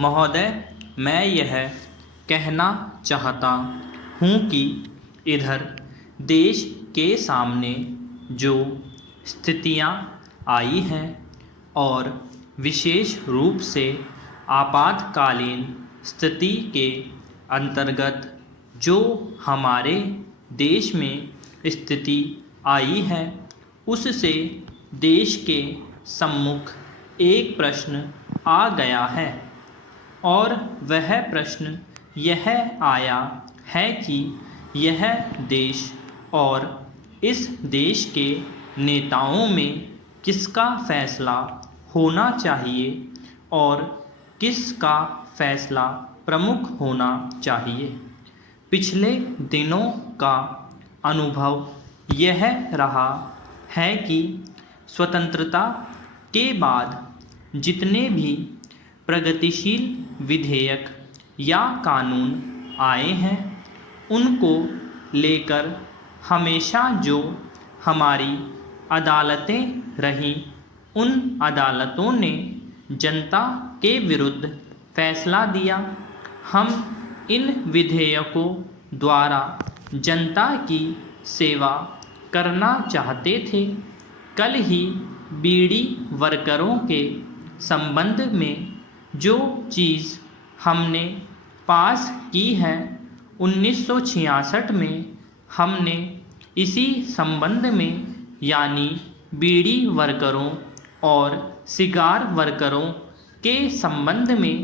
महोदय, मैं यह कहना चाहता हूँ कि इधर देश के सामने जो स्थितियाँ आई हैं और विशेष रूप से आपातकालीन स्थिति के अंतर्गत जो हमारे देश में स्थिति आई है, उससे देश के सम्मुख एक प्रश्न आ गया है और वह प्रश्न यह आया है कि यह देश और इस देश के नेताओं में किसका फैसला होना चाहिए और किसका फैसला प्रमुख होना चाहिए। पिछले दिनों का अनुभव यह रहा है कि स्वतंत्रता के बाद जितने भी प्रगतिशील विधेयक या कानून आए हैं, उनको लेकर हमेशा जो हमारी अदालतें रहीं, उन अदालतों ने जनता के विरुद्ध फैसला दिया। हम इन विधेयकों द्वारा जनता की सेवा करना चाहते थे। कल ही बीड़ी वर्करों के संबंध में जो चीज़ हमने पास की है, 1966 में हमने इसी संबंध में यानी बीड़ी वर्करों और सिगार वर्करों के संबंध में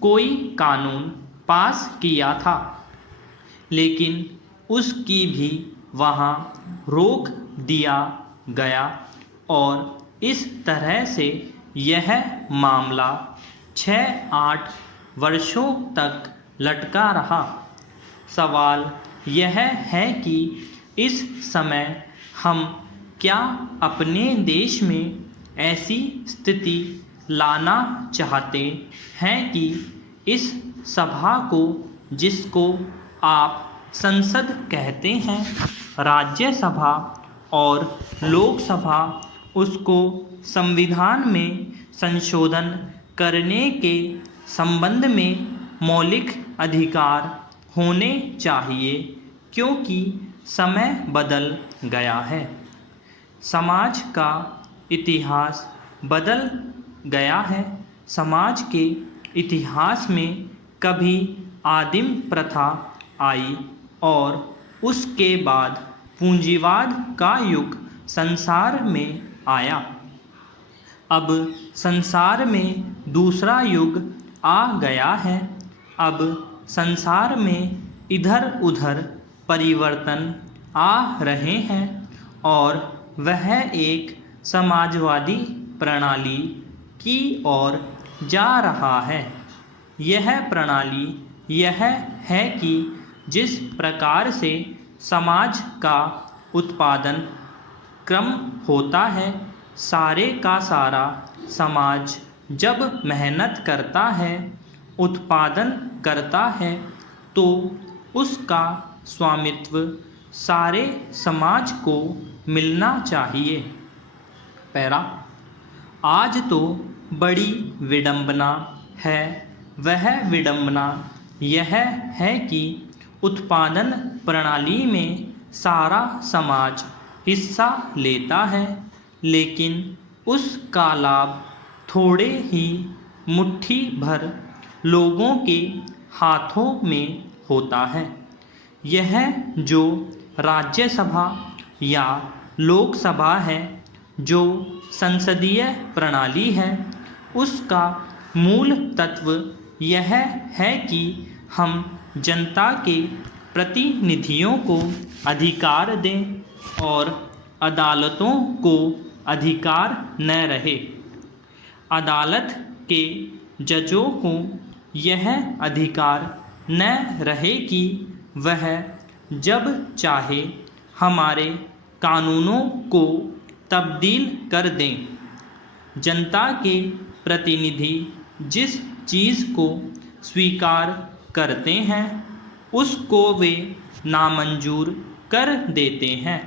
कोई कानून पास किया था, लेकिन उसकी भी वहाँ रोक दिया गया और इस तरह से यह मामला 6-8 वर्षों तक लटका रहा। सवाल यह है कि इस समय हम क्या अपने देश में ऐसी स्थिति लाना चाहते हैं कि इस सभा को, जिसको आप संसद कहते हैं, राज्यसभा और लोकसभा, उसको संविधान में संशोधन करने के संबंध में मौलिक अधिकार होने चाहिए, क्योंकि समय बदल गया है, समाज का इतिहास बदल गया है। समाज के इतिहास में कभी आदिम प्रथा आई और उसके बाद पूंजीवाद का युग संसार में आया। अब संसार में दूसरा युग आ गया है। अब संसार में इधर उधर परिवर्तन आ रहे हैं और वह एक समाजवादी प्रणाली की ओर जा रहा है। यह प्रणाली यह है कि जिस प्रकार से समाज का उत्पादन क्रम होता है, सारे का सारा समाज जब मेहनत करता है, उत्पादन करता है, तो उसका स्वामित्व सारे समाज को मिलना चाहिए। पैरा, आज तो बड़ी विडंबना है। वह विडंबना यह है कि उत्पादन प्रणाली में सारा समाज हिस्सा लेता है, लेकिन उसका लाभ थोड़े ही मुट्ठी भर लोगों के हाथों में होता है। यह जो राज्यसभा या लोकसभा है, जो संसदीय प्रणाली है, उसका मूल तत्व यह है कि हम जनता के प्रतिनिधियों को अधिकार दें और अदालतों को अधिकार न रहे। अदालत के जजों को यह अधिकार न रहे कि वह जब चाहे हमारे कानूनों को तब्दील कर दें। जनता के प्रतिनिधि जिस चीज़ को स्वीकार करते हैं, उसको वे नामंजूर कर देते हैं।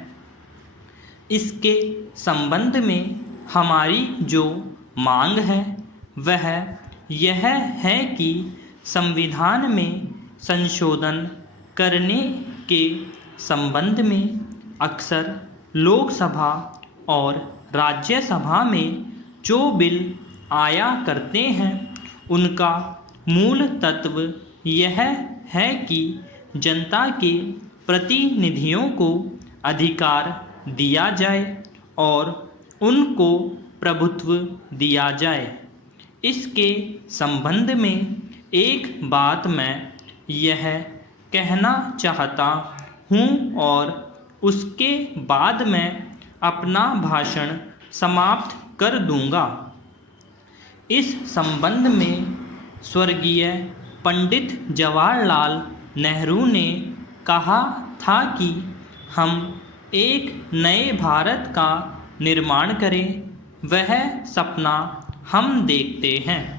इसके संबंध में हमारी जो मांग है, वह यह है कि संविधान में संशोधन करने के संबंध में अक्सर लोकसभा और राज्यसभा में जो बिल आया करते हैं उनका मूल तत्व यह है कि जनता के प्रतिनिधियों को अधिकार दिया जाए और उनको प्रभुत्व दिया जाए। इसके संबंध में एक बात मैं यह कहना चाहता हूँ और उसके बाद मैं अपना भाषण समाप्त कर दूँगा। इस संबंध में स्वर्गीय पंडित जवाहरलाल नेहरू ने कहा था कि हम एक नए भारत का निर्माण करें, वह सपना हम देखते हैं।